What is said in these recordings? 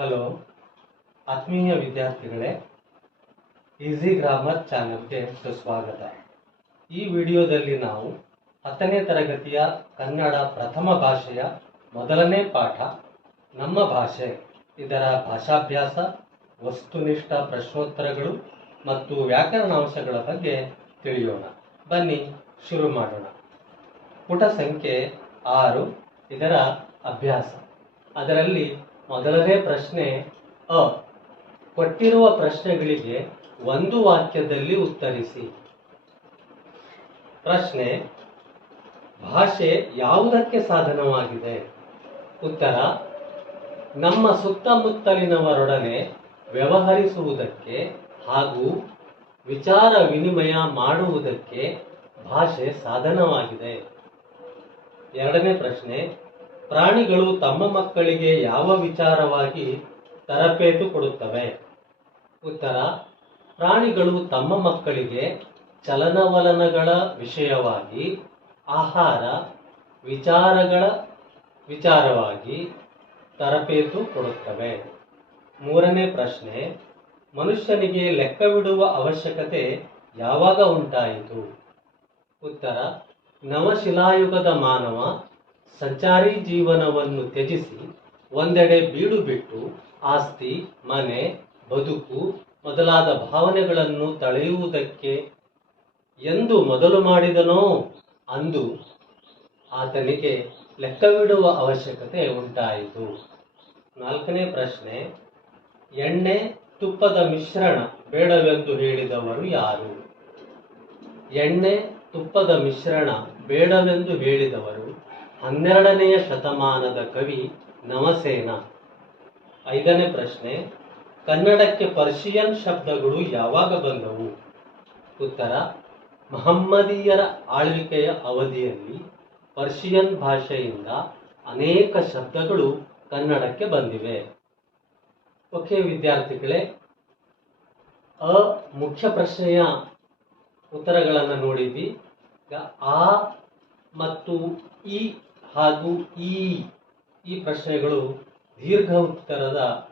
Hello. ಆತ್ಮೀಯ ವಿದ್ಯಾರ್ಥಿಗಳೇ easy grammar ಚಾನಲ್ಗೆ ಸುಸ್ವಾಗತ. ಈ ವಿಡಿಯೋದಲ್ಲಿ ನಾವು ಹತ್ತನೇ ತರಗತಿಯ ಕನ್ನಡ ಪ್ರಥಮ ಭಾಷೆಯ ಮೊದಲನೇ ಪಾಠ, ನಮ್ಮ ಭಾಷೆ, ಇದರ ಭಾಷಾಭ್ಯಾಸ, ವಸ್ತುನಿಷ್ಠ ಪ್ರಶ್ನೋತ್ತರಗಳು ಮತ್ತು ವ್ಯಾಕರಣಾಂಶಗಳ ಬಗ್ಗೆ ತಿಳಿಯೋಣ. ಬನ್ನಿ, ಶುರು ಮಾಡೋಣ. ಪುಟ ಸಂಖ್ಯೆ ಆರು, ಇದರ ಅಭ್ಯಾಸ. ಅದರಲ್ಲಿ ಮೊದಲನೇ ಪ್ರಶ್ನೆ ಅ. ಕೊಟ್ಟಿರುವ ಪ್ರಶ್ನೆಗಳಿಗೆ ಒಂದು ವಾಕ್ಯದಲ್ಲಿ ಉತ್ತರಿಸಿ. ಪ್ರಶ್ನೆ, ಭಾಷೆ ಯಾವುದಕ್ಕೆ ಸಾಧನವಾಗಿದೆ? ಉತ್ತರ, ನಮ್ಮ ಸುತ್ತಮುತ್ತಲಿನವರೊಡನೆ ವ್ಯವಹರಿಸುವುದಕ್ಕೆ ಹಾಗೂ ವಿಚಾರ ವಿನಿಮಯ ಮಾಡುವುದಕ್ಕೆ ಭಾಷೆ ಸಾಧನವಾಗಿದೆ. ಎರಡನೇ ಪ್ರಶ್ನೆ ಪ್ರಾಣಿಗಳು ತಮ್ಮ ಮಕ್ಕಳಿಗೆ ಯಾವ ವಿಚಾರವಾಗಿ ತರಬೇತು ಕೊಡುತ್ತವೆ? ಉತ್ತರ, ಪ್ರಾಣಿಗಳು ತಮ್ಮ ಮಕ್ಕಳಿಗೆ ಚಲನವಲನಗಳ ವಿಷಯವಾಗಿ, ಆಹಾರ, ವಿಚಾರಗಳ ವಿಚಾರವಾಗಿ ತರಬೇತು ಕೊಡುತ್ತವೆ. ಮೂರನೇ ಪ್ರಶ್ನೆ, ಮನುಷ್ಯನಿಗೆ ಲೆಕ್ಕವಿಡುವ ಅವಶ್ಯಕತೆ ಯಾವಾಗ ಉಂಟಾಯಿತು? ಉತ್ತರ, ನವಶಿಲಾಯುಗದ ಮಾನವ ಸಂಚಾರಿ ಜೀವನವನ್ನು ತ್ಯಜಿಸಿ ಒಂದೆಡೆ ಬೀಡು ಬಿಟ್ಟು ಆಸ್ತಿ, ಮನೆ, ಬದುಕು ಮೊದಲಾದ ಭಾವನೆಗಳನ್ನು ತಳೆಯುವುದಕ್ಕೆ ಎಂದು ಮೊದಲು ಮಾಡಿದನೋ ಅಂದು ಆತನಿಗೆ ಲೆಕ್ಕವಿಡುವ ಅವಶ್ಯಕತೆ ಉಂಟಾಯಿತು. ನಾಲ್ಕನೇ ಪ್ರಶ್ನೆ, ಎಣ್ಣೆ ತುಪ್ಪದ ಮಿಶ್ರಣ ಬೇಡವೆಂದು ಹೇಳಿದವರು ಯಾರು? ಎಣ್ಣೆ ತುಪ್ಪದ ಮಿಶ್ರಣ ಬೇಡವೆಂದು ಹೇಳಿದವರು ಹನ್ನೆರಡನೆಯ ಶತಮಾನದ ಕವಿ ನವಸೇನ. ಐದನೇ ಪ್ರಶ್ನೆ, ಕನ್ನಡಕ್ಕೆ ಪರ್ಷಿಯನ್ ಶಬ್ದಗಳು ಯಾವಾಗ ಬಂದವು? ಉತ್ತರ, ಮಹಮ್ಮದೀಯರ ಆಳ್ವಿಕೆಯ ಅವಧಿಯಲ್ಲಿ ಪರ್ಷಿಯನ್ ಭಾಷೆಯಿಂದ ಅನೇಕ ಶಬ್ದಗಳು ಕನ್ನಡಕ್ಕೆ ಬಂದಿವೆ. ಓಕೆ ವಿದ್ಯಾರ್ಥಿಗಳೇ, ಅ ಮುಖ್ಯ ಪ್ರಶ್ನೆಯ ಉತ್ತರಗಳನ್ನು ನೋಡಿದ್ವಿ. ಆ ಮತ್ತು ಇ ಹಾಗೂ ಈ ಈ ಪ್ರಶ್ನೆಗಳು ದೀರ್ಘ ಉತ್ತರದ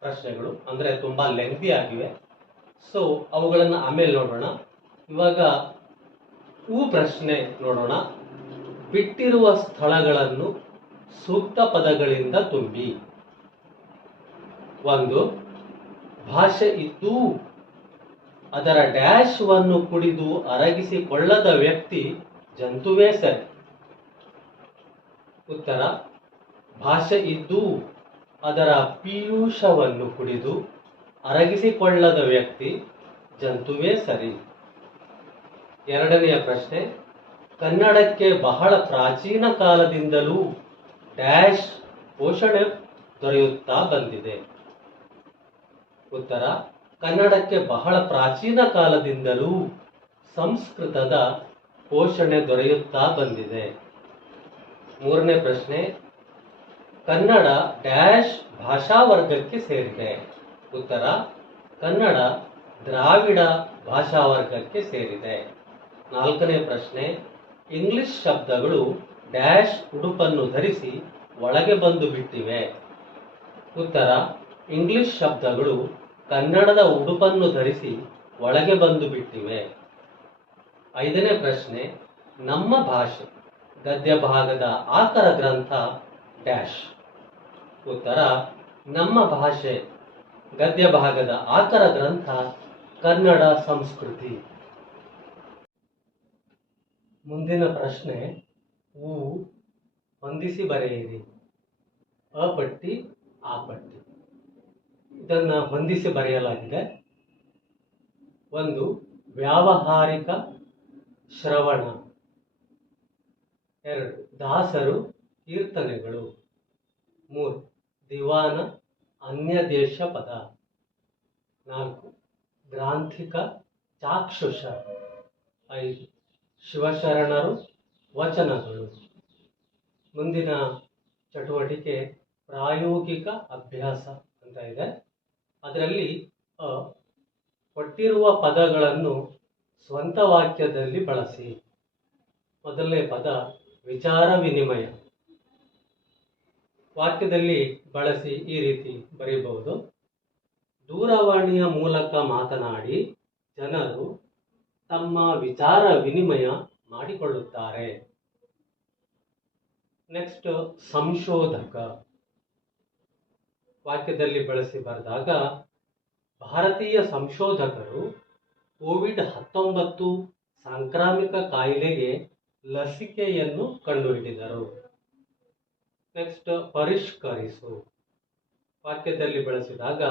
ಪ್ರಶ್ನೆಗಳು, ಅಂದರೆ ತುಂಬ ಲೆಂಥಿ ಆಗಿವೆ. ಸೊ ಅವುಗಳನ್ನು ಆಮೇಲೆ ನೋಡೋಣ. ಇವಾಗ ಹೂ ಪ್ರಶ್ನೆ ನೋಡೋಣ. ಬಿಟ್ಟಿರುವ ಸ್ಥಳಗಳನ್ನು ಸೂಕ್ತ ಪದಗಳಿಂದ ತುಂಬಿ. ಒಂದು, ಭಾಷೆ ಇದ್ದು ಅದರ ಡ್ಯಾಶ್ ವನ್ನು ಕುಡಿದು ಅರಗಿಸಿಕೊಳ್ಳದ ವ್ಯಕ್ತಿ ಜಂತುವೇ ಸರಿ. ಉತ್ತರ, ಭಾಷೆ ಇದ್ದು ಅದರ ಪೀಯೂಷವನ್ನು ಕುಡಿದು ಅರಗಿಸಿಕೊಳ್ಳದ ವ್ಯಕ್ತಿ ಜಂತುವೇ ಸರಿ. ಎರಡನೆಯ ಪ್ರಶ್ನೆ, ಕನ್ನಡಕ್ಕೆ ಬಹಳ ಪ್ರಾಚೀನ ಕಾಲದಿಂದಲೂ ಡ್ಯಾಶ್ ಪೋಷಣೆ ದೊರೆಯುತ್ತಾ ಬಂದಿದೆ. ಉತ್ತರ, ಕನ್ನಡಕ್ಕೆ ಬಹಳ ಪ್ರಾಚೀನ ಕಾಲದಿಂದಲೂ ಸಂಸ್ಕೃತದ ಪೋಷಣೆ ದೊರೆಯುತ್ತಾ ಬಂದಿದೆ. ಮೂರನೇ ಪ್ರಶ್ನೆ, ಕನ್ನಡ ಡ್ಯಾಶ್ ಭಾಷಾ ವರ್ಗಕ್ಕೆ ಸೇರಿದೆ. ಉತ್ತರ, ಕನ್ನಡ ದ್ರಾವಿಡ ಭಾಷಾ ವರ್ಗಕ್ಕೆ ಸೇರಿದೆ. ನಾಲ್ಕನೇ ಪ್ರಶ್ನೆ, ಇಂಗ್ಲಿಷ್ ಶಬ್ದಗಳು ಡ್ಯಾಶ್ ಉಡುಪನ್ನು ಧರಿಸಿ ಒಳಗೆ ಬಂದು ಬಿಟ್ಟಿವೆ. ಉತ್ತರ, ಇಂಗ್ಲಿಷ್ ಶಬ್ದಗಳು ಕನ್ನಡದ ಉಡುಪನ್ನು ಧರಿಸಿ ಒಳಗೆ ಬಂದು ಬಿಟ್ಟಿವೆ. ಐದನೇ ಪ್ರಶ್ನೆ, ನಮ್ಮ ಭಾಷೆ ಗದ್ಯ ಭಾಗದ ಆಕರ ಗ್ರಂಥ ಡ್ಯಾಶ್. ಉತ್ತರ, ನಮ್ಮ ಭಾಷೆ ಗದ್ಯ ಭಾಗದ ಆಕರ ಗ್ರಂಥ ಕನ್ನಡ ಸಂಸ್ಕೃತಿ. ಮುಂದಿನ ಪ್ರಶ್ನೆ, ಊ ಹೊಂದಿಸಿ ಬರೆಯಿರಿ. ಅಪಟ್ಟಿ ಪಟ್ಟಿ, ಆ ಪಟ್ಟಿ. ಇದನ್ನ ಹೊಂದಿಸಿ ಬರೆಯಲಾಗಿದೆ. ಒಂದು ವ್ಯಾವಹಾರಿಕ ಶ್ರವಣ. ಎರಡು. ದಾಸರು ಕೀರ್ತನೆಗಳು. ಮೂರು. ದಿವಾನ ಅನ್ಯ ದೇಶ ಪದ. ನಾಲ್ಕು. ಗ್ರಾಂಥಿಕ ಚಾಕ್ಷುಷ. ಐದು. ಶಿವಶರಣರು ವಚನಗಳು. ಮುಂದಿನ ಚಟುವಟಿಕೆ ಪ್ರಾಯೋಗಿಕ ಅಭ್ಯಾಸ ಅಂತ ಇದೆ. ಅದರಲ್ಲಿ ಕೊಟ್ಟಿರುವ ಪದಗಳನ್ನು ಸ್ವಂತ ವಾಕ್ಯದಲ್ಲಿ ಬಳಸಿ. ಮೊದಲನೇ ಪದ ವಿಚಾರ ವಿನಿಮಯ. ವಾಕ್ಯದಲ್ಲಿ ಬಳಸಿ ಈ ರೀತಿ ಬರೆಯಬಹುದು ದೂರವಾಣಿಯ ಮೂಲಕ ಮಾತನಾಡಿ ಜನರು ತಮ್ಮ ವಿಚಾರ ವಿನಿಮಯ ಮಾಡಿಕೊಳ್ಳುತ್ತಾರೆ. ನೆಕ್ಸ್ಟ್ ಸಂಶೋಧಕ. ವಾಕ್ಯದಲ್ಲಿ ಬಳಸಿ ಬರೆದಾಗ, ಭಾರತೀಯ ಸಂಶೋಧಕರು ಕೋವಿಡ್ ಹತ್ತೊಂಬತ್ತು ಸಾಂಕ್ರಾಮಿಕ ಕಾಯಿಲೆಗೆ ಲಸಿಕೆಯನ್ನು ಕಂಡುಹಿಡಿದರು. ನೆಕ್ಸ್ಟ್ ಪರಿಷ್ಕರಿಸು. ವಾಕ್ಯದಲ್ಲಿ ಬಳಸಿದಾಗ,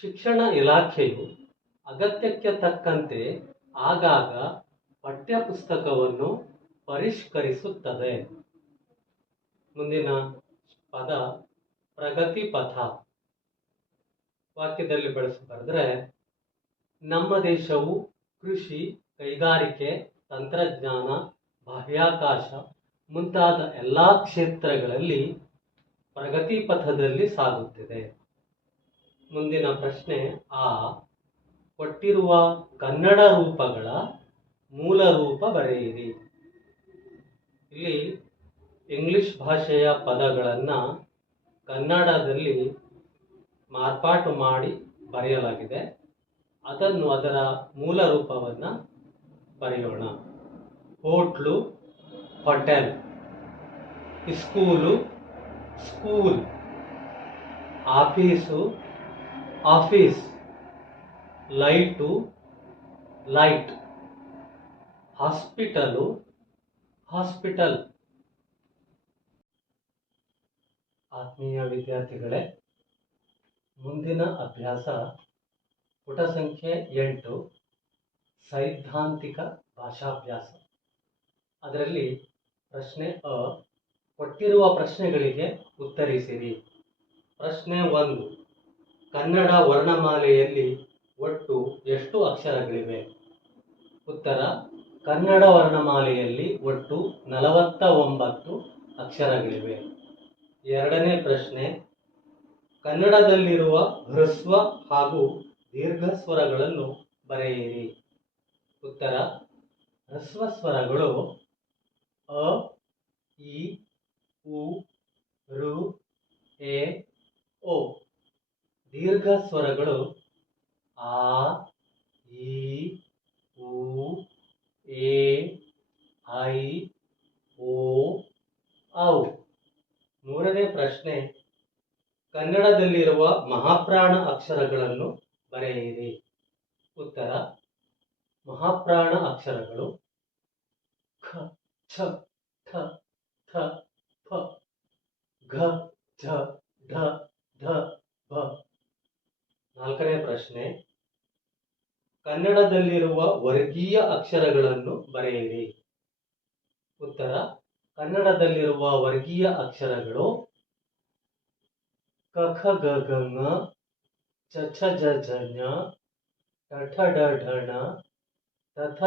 ಶಿಕ್ಷಣ ಇಲಾಖೆಯು ಅಗತ್ಯಕ್ಕೆ ತಕ್ಕಂತೆ ಆಗಾಗ ಪಠ್ಯಪುಸ್ತಕವನ್ನು ಪರಿಷ್ಕರಿಸುತ್ತದೆ. ಮುಂದಿನ ಪದ ಪ್ರಗತಿ ಪಥ ವಾಕ್ಯದಲ್ಲಿ ಬಳಸಿ ಬರೆದ್ರೆ, ನಮ್ಮ ದೇಶವು ಕೃಷಿ, ಕೈಗಾರಿಕೆ, ತಂತ್ರಜ್ಞಾನ ಬಾಹ್ಯಾಕಾಶ ಮುಂತಾದ ಎಲ್ಲ ಕ್ಷೇತ್ರಗಳಲ್ಲಿ ಪ್ರಗತಿ ಪಥದಲ್ಲಿ ಸಾಗುತ್ತಿದೆ. ಮುಂದಿನ ಪ್ರಶ್ನೆ ಆ, ಕೊಟ್ಟಿರುವ ಕನ್ನಡ ರೂಪಗಳ ಮೂಲ ರೂಪ ಬರೆಯಿರಿ. ಇಲ್ಲಿ ಇಂಗ್ಲಿಷ್ ಭಾಷೆಯ ಪದಗಳನ್ನು ಕನ್ನಡದಲ್ಲಿ ಮಾರ್ಪಾಟು ಮಾಡಿ ಬರೆಯಲಾಗಿದೆ. ಅದನ್ನು ಅದರ ಮೂಲ ರೂಪವನ್ನು ಬರೆಯೋಣ. hotel hotel school school office office light light hospital hospital ಆತ್ಮೀಯ ವಿದ್ಯಾರ್ಥಿಗಳೇ ಮುಂದಿನ ಅಭ್ಯಾಸ ಪುಟ ಸಂಖ್ಯೆ ಎಂಟು ಸೈದ್ಧಾಂತಿಕ ಭಾಷಾಭ್ಯಾಸ ಅದರಲ್ಲಿ ಪ್ರಶ್ನೆ ಅ, ಕೊಟ್ಟಿರುವ ಪ್ರಶ್ನೆಗಳಿಗೆ ಉತ್ತರಿಸಿರಿ. ಪ್ರಶ್ನೆ ಒಂದು, ಕನ್ನಡ ವರ್ಣಮಾಲೆಯಲ್ಲಿ ಒಟ್ಟು ಎಷ್ಟು ಅಕ್ಷರಗಳಿವೆ? ಉತ್ತರ, ಕನ್ನಡ ವರ್ಣಮಾಲೆಯಲ್ಲಿ ಒಟ್ಟು ನಲವತ್ತ ಒಂಬತ್ತು ಅಕ್ಷರಗಳಿವೆ. ಎರಡನೇ ಪ್ರಶ್ನೆ, ಕನ್ನಡದಲ್ಲಿರುವ ಹೃಸ್ವ ಹಾಗೂ ದೀರ್ಘ ಸ್ವರಗಳನ್ನು ಬರೆಯಿರಿ. ಉತ್ತರ, ಹ್ರಸ್ವ ಸ್ವರಗಳು ಅ, ಇ, ಉ, ರು, ಎ, ಓ. ದೀರ್ಘ ಸ್ವರಗಳು ಆ, ಇ, ಉ, ಎ, ಐ, ಓ ಔ ಮೂರನೇ ಪ್ರಶ್ನೆ, ಕನ್ನಡದಲ್ಲಿರುವ ಮಹಾಪ್ರಾಣ ಅಕ್ಷರಗಳನ್ನು ಬರೆಯಿರಿ. ಉತ್ತರ, ಮಹಾಪ್ರಾಣ ಅಕ್ಷರಗಳು ಖ. ಛ ಠ ಥ ಫ ಘ ಝ ಢ ಧ ಭ ನಾಲ್ಕನೇ ಪ್ರಶ್ನೆ. ಕನ್ನಡದಲ್ಲಿರುವ ವರ್ಗೀಯ ಅಕ್ಷರಗಳನ್ನು ಬರೆಯಿರಿ. ಉತ್ತರ. ಕನ್ನಡದಲ್ಲಿರುವ ವರ್ಗೀಯ ಅಕ್ಷರಗಳು ಕ, ಖ, ಗ ಗ ङ ಚ ಛ ಜ ಝ ಞ ಟ ಠ, ಢ ಣ ತ ಥ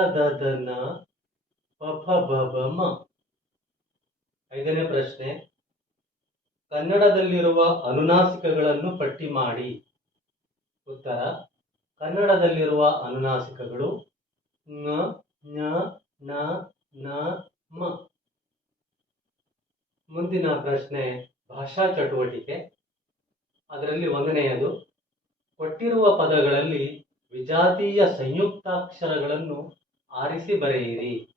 ದ ದ ನ ಪ ಫ ಬ ಬ ಮ. ಐದನೇ ಪ್ರಶ್ನೆ. ಕನ್ನಡದಲ್ಲಿರುವ ಅನುನಾಸಿಕಗಳನ್ನು ಪಟ್ಟಿ ಮಾಡಿ. ಉತ್ತರ. ಕನ್ನಡದಲ್ಲಿರುವ ಅನುನಾಸಿಕಗಳು ನ ಞ ನ ನ, ಮ. ಮುಂದಿನ ಪ್ರಶ್ನೆ. ಭಾಷಾ ಚಟುವಟಿಕೆ. ಅದರಲ್ಲಿ ಒಂದನೆಯದು. ಕೊಟ್ಟಿರುವ ಪದಗಳಲ್ಲಿ ವಿಜಾತೀಯ ಸಂಯುಕ್ತಾಕ್ಷರಗಳನ್ನು ಆರಿಸಿ ಬರೆಯಿರಿ.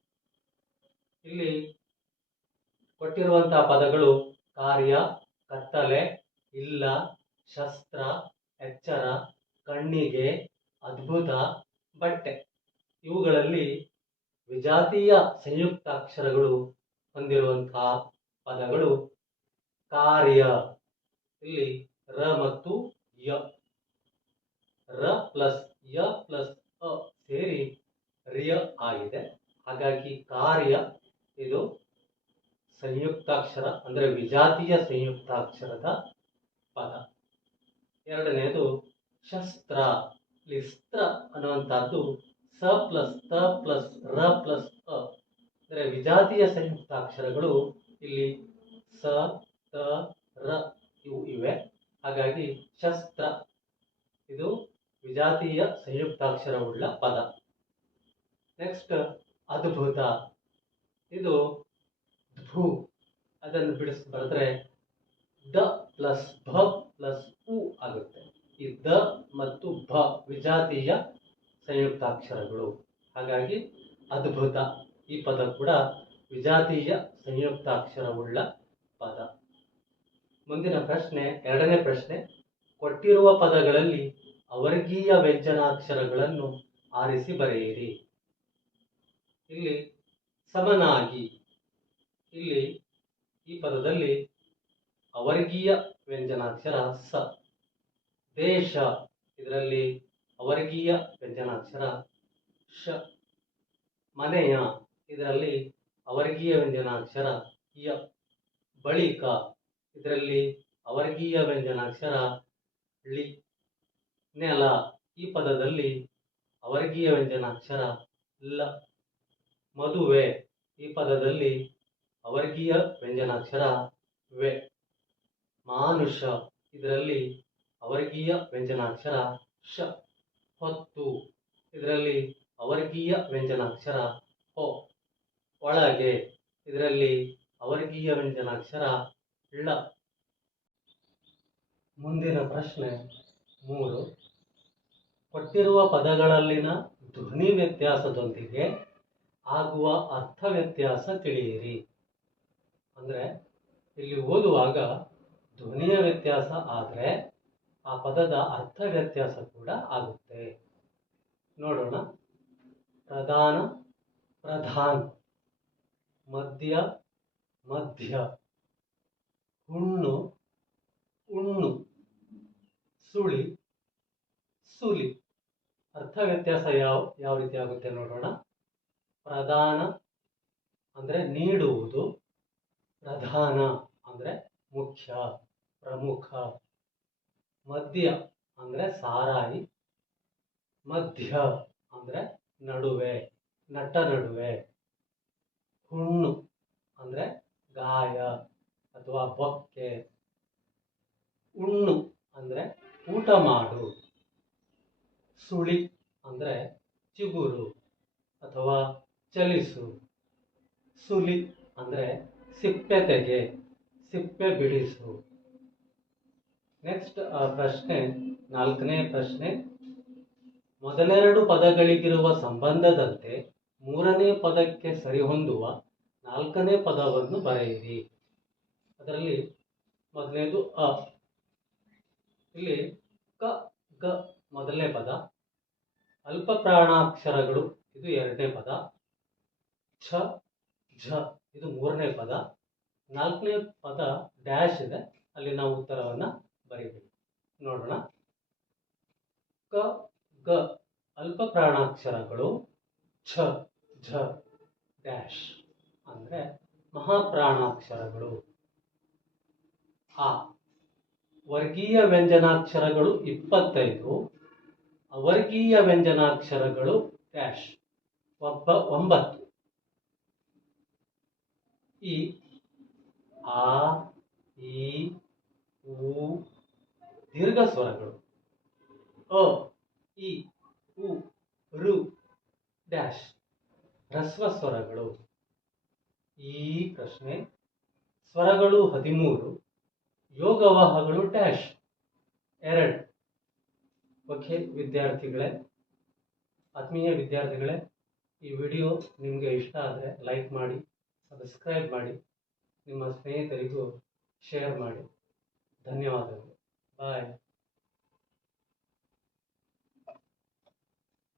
ಇಲ್ಲಿ ಕೊಟ್ಟಿರುವಂತಹ ಪದಗಳು ಕಾರ್ಯ, ಕತ್ತಲೆ, ಇಲ್ಲ, ಶಸ್ತ್ರ, ಎಚ್ಚರ, ಕಣ್ಣಿಗೆ, ಅದ್ಭುತ, ಬಟ್ಟೆ. ಇವುಗಳಲ್ಲಿ ವಿಜಾತೀಯ ಸಂಯುಕ್ತಾಕ್ಷರಗಳು ಹೊಂದಿರುವಂತಹ ಪದಗಳು ಕಾರ್ಯ. ಇಲ್ಲಿ ರ ಮತ್ತು ಯ. ರ ಪ್ಲಸ್ ಯ ಪ್ಲಸ್ ಅ ಸೇರಿ ರಿಯ ಆಗಿದೆ. ಹಾಗಾಗಿ ಕಾರ್ಯ ಇದು ಸಂಯುಕ್ತಾಕ್ಷರ ಅಂದರೆ ವಿಜಾತೀಯ ಸಂಯುಕ್ತಾಕ್ಷರದ ಪದ. ಎರಡನೆಯದು ಶಸ್ತ್ರ ಇಲ್ಲಿ ಸ್ತ್ರ ಅನ್ನುವಂಥದ್ದು ಸ ಪ್ಲಸ್ ತ ಪ್ಲಸ್ ರ ಪ್ಲಸ್ ಅ. ಅಂದರೆ ವಿಜಾತೀಯ ಸಂಯುಕ್ತಾಕ್ಷರಗಳು ಇಲ್ಲಿ ಸ, ತ, ರ ಇವು ಇವೆ. ಹಾಗಾಗಿ ಶಸ್ತ್ರ, ಇದು ವಿಜಾತೀಯ ಸಂಯುಕ್ತಾಕ್ಷರವುಳ್ಳ ಪದ. ನೆಕ್ಸ್ಟ್ ಅದ್ಭುತ. ಇದು ಭೂ. ಅದನ್ನು ಬಿಡಿಸ್ ಬರೆದ್ರೆ ದ ಪ್ಲಸ್ ಭ ಪ್ಲಸ್ ಉ ಆಗುತ್ತೆ. ಈ ದ ಮತ್ತು ಭ ವಿಜಾತೀಯ ಸಂಯುಕ್ತಾಕ್ಷರಗಳು. ಹಾಗಾಗಿ ಅದ್ಭುತ. ಈ ಪದ ಕೂಡ ವಿಜಾತೀಯ ಸಂಯುಕ್ತಾಕ್ಷರವುಳ್ಳ ಪದ. ಮುಂದಿನ ಪ್ರಶ್ನೆ, ಎರಡನೇ ಪ್ರಶ್ನೆ. ಕೊಟ್ಟಿರುವ ಪದಗಳಲ್ಲಿ ಅವರ್ಗೀಯ ವ್ಯಂಜನಾಕ್ಷರಗಳನ್ನು ಆರಿಸಿ ಬರೆಯಿರಿ. ಇಲ್ಲಿ ಸಮನಾಗಿ. ಇಲ್ಲಿ ಈ ಪದದಲ್ಲಿ ಅವರ್ಗೀಯ ವ್ಯಂಜನಾಕ್ಷರ ಸ. ದೇಶ, ಇದರಲ್ಲಿ ಅವರ್ಗೀಯ ವ್ಯಂಜನಾಕ್ಷರ ಶ. ಮನೆಯ, ಇದರಲ್ಲಿ ಅವರ್ಗೀಯ ವ್ಯಂಜನಾಕ್ಷರ ಯ. ಬಳಿಕ, ಇದರಲ್ಲಿ ಅವರ್ಗೀಯ ವ್ಯಂಜನಾಕ್ಷರ ಳಿ. ನೆಲ, ಈ ಪದದಲ್ಲಿ ಅವರ್ಗೀಯ ವ್ಯಂಜನಾಕ್ಷರ ಲ. ಮದುವೆ ಈ ಪದದಲ್ಲಿ ಅವರ್ಗೀಯ ವ್ಯಂಜನಾಕ್ಷರ ವೆ ಮಾನುಷ. ಇದರಲ್ಲಿ ಅವರ್ಗೀಯ ವ್ಯಂಜನಾಕ್ಷರ ಶ, ಹೊತ್ತು. ಇದರಲ್ಲಿ ಅವರ್ಗೀಯ ವ್ಯಂಜನಾಕ್ಷರ ಹೊ, ಒಳಗೆ. ಇದರಲ್ಲಿ ಅವರ್ಗೀಯ ವ್ಯಂಜನಾಕ್ಷರ ಳ. ಮುಂದಿನ ಪ್ರಶ್ನೆ ಮೂರು. ಕೊಟ್ಟಿರುವ ಪದಗಳಲ್ಲಿನ ಧ್ವನಿ ವ್ಯತ್ಯಾಸದೊಂದಿಗೆ ಆಗುವ ಅರ್ಥ ವ್ಯತ್ಯಾಸ ತಿಳಿಯಿರಿ. ಅಂದರೆ ಇಲ್ಲಿ ಓದುವಾಗ ಧ್ವನಿಯ ವ್ಯತ್ಯಾಸ ಆದರೆ ಆ ಪದದ ಅರ್ಥ ವ್ಯತ್ಯಾಸ ಕೂಡ ಆಗುತ್ತೆ. ನೋಡೋಣ. ಪ್ರಧಾನ, ಪ್ರಧಾನ್. ಮಧ್ಯ ಮಧ್ಯ. ಹುಣ್ಣು, ಉಣ್ಣು. ಸುಳಿ, ಸುಲಿ. ಅರ್ಥ ವ್ಯತ್ಯಾಸ ಯಾವ ಯಾವ ರೀತಿ ಆಗುತ್ತೆ ನೋಡೋಣ. ಪ್ರಧಾನ ಅಂದರೆ ನೀಡುವುದು, ಪ್ರಧಾನ ಅಂದರೆ ಮುಖ್ಯ, ಪ್ರಮುಖ, ಮಧ್ಯ ಅಂದರೆ ಸಾರಾಯಿ, ಮಧ್ಯ ಅಂದರೆ ನಡುವೆ, ನಟ ನಡುವೆ, ಹುಣ್ಣು ಅಂದರೆ ಗಾಯ ಅಥವಾ ಬೊಕ್ಕೆ, ಉಣ್ಣು ಅಂದರೆ ಊಟ ಮಾಡು, ಸುಳಿ ಅಂದರೆ ಚಿಗುರು ಅಥವಾ ಚಲಿಸು. ಸುಲಿ ಅಂದರೆ ಸಿಪ್ಪೆ ತೆಗೆ ಸಿಪ್ಪೆ ಬಿಡಿಸು. ನೆಕ್ಸ್ಟ್ ಪ್ರಶ್ನೆ, ನಾಲ್ಕನೇ ಪ್ರಶ್ನೆ. ಮೊದಲೆರಡು ಪದಗಳಿಗಿರುವ ಸಂಬಂಧದಂತೆ ಮೂರನೇ ಪದಕ್ಕೆ ಸರಿಹೊಂದುವ ನಾಲ್ಕನೇ ಪದವನ್ನು ಬರೆಯಿರಿ. ಅದರಲ್ಲಿ ಮೊದಲನೇದು ಅ. ಇಲ್ಲಿ ಕ, ಗ ಮೊದಲನೇ ಪದ. ಅಲ್ಪ ಪ್ರಾಣಾಕ್ಷರಗಳು ಇದು ಎರಡನೇ ಪದ. ಛ, ಝ, ಇದು ಮೂರನೇ ಪದ. ನಾಲ್ಕನೇ ಪದ ಡ್ಯಾಶ್ ಇದೆ. ಅಲ್ಲಿ ನಾವು ಉತ್ತರವನ್ನು ಬರೀಬೇಕು. ನೋಡೋಣ. ಕ, ಗ, ಅಲ್ಪ ಪ್ರಾಣಾಕ್ಷರಗಳು. ಛ, ಝ ಡ್ಯಾಶ್ ಅಂದರೆ ಮಹಾಪ್ರಾಣಾಕ್ಷರಗಳು. ಆ, ವರ್ಗೀಯ ವ್ಯಂಜನಾಕ್ಷರಗಳು ಇಪ್ಪತ್ತೈದು. ಅವರ್ಗೀಯ ವ್ಯಂಜನಾಕ್ಷರಗಳು ಡ್ಯಾಶ್ ಒಬ್ಬ, ಒಂಬತ್ತು. ಈ ಆ, ಈ, ಉ, ದೀರ್ಘ ಸ್ವರಗಳು. ಅ ಇ ಉ, ರು, ಡ್ಯಾಶ್ ಹ್ರಸ್ವ ಸ್ವರಗಳು. ಈ ಪ್ರಶ್ನೆ, ಸ್ವರಗಳು ಹದಿಮೂರು, ಯೋಗವಾಹಗಳು ಡ್ಯಾಶ್. ಎರಡು. ಓಕೆ, ವಿದ್ಯಾರ್ಥಿಗಳೇ, ಆತ್ಮೀಯ ವಿದ್ಯಾರ್ಥಿಗಳೇ, ಈ ವಿಡಿಯೋ ನಿಮಗೆ ಇಷ್ಟ ಆದರೆ ಲೈಕ್ ಮಾಡಿ ಸಬ್ಸ್ಕ್ರೈಬ್ ಮಾಡಿ ನಿಮ್ಮ ಸ್ನೇಹಿತರಿಗೂ ಶೇರ್ ಮಾಡಿ. ಧನ್ಯವಾದಗಳು. ಬಾಯ್